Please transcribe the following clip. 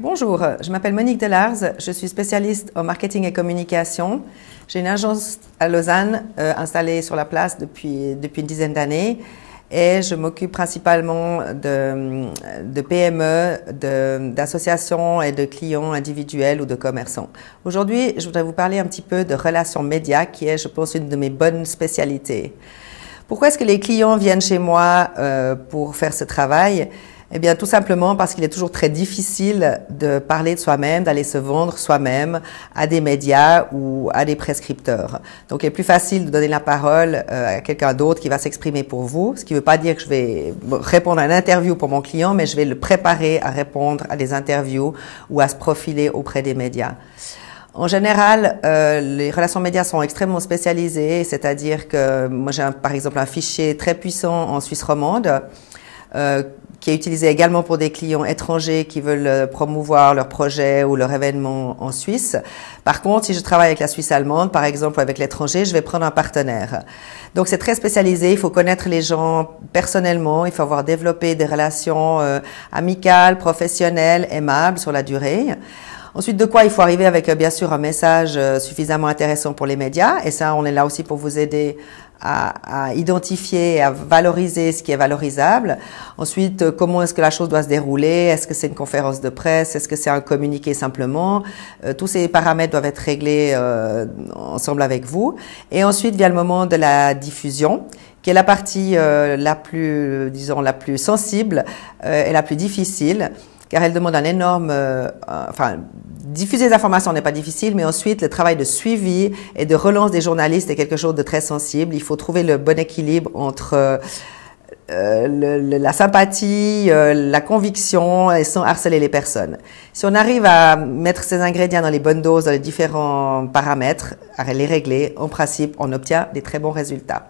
Bonjour, je m'appelle Monique Delars, je suis spécialiste en marketing et communication. J'ai une agence à Lausanne installée sur la place depuis une dizaine d'années et je m'occupe principalement de PME, d'associations et de clients individuels ou de commerçants. Aujourd'hui, je voudrais vous parler un petit peu de relations médias qui est, je pense, une de mes bonnes spécialités. Pourquoi est-ce que les clients viennent chez moi pour faire ce travail ? Eh bien, tout simplement parce qu'il est toujours très difficile de parler de soi-même, d'aller se vendre soi-même à des médias ou à des prescripteurs. Donc, il est plus facile de donner la parole à quelqu'un d'autre qui va s'exprimer pour vous, ce qui ne veut pas dire que je vais répondre à une interview pour mon client, mais je vais le préparer à répondre à des interviews ou à se profiler auprès des médias. En général, les relations médias sont extrêmement spécialisées, c'est-à-dire que moi j'ai par exemple un fichier très puissant en Suisse romande qui est utilisé également pour des clients étrangers qui veulent promouvoir leur projet ou leur événement en Suisse. Par contre, si je travaille avec la Suisse allemande, par exemple, ou avec l'étranger, je vais prendre un partenaire. Donc, c'est très spécialisé. Il faut connaître les gens personnellement. Il faut avoir développé des relations amicales, professionnelles, aimables sur la durée. Ensuite, de quoi il faut arriver avec, bien sûr, un message suffisamment intéressant pour les médias. Et ça, on est là aussi pour vous aider à identifier et à valoriser ce qui est valorisable. Ensuite, comment est-ce que la chose doit se dérouler? Est-ce que c'est une conférence de presse? Est-ce que c'est un communiqué simplement? Tous ces paramètres doivent être réglés ensemble avec vous. Et ensuite vient le moment de la diffusion, qui est la partie la plus sensible et la plus difficile, car elle demande un énorme, diffuser des informations n'est pas difficile, mais ensuite le travail de suivi et de relance des journalistes est quelque chose de très sensible. Il faut trouver le bon équilibre entre la sympathie, la conviction et sans harceler les personnes. Si on arrive à mettre ces ingrédients dans les bonnes doses, dans les différents paramètres, à les régler, en principe, on obtient des très bons résultats.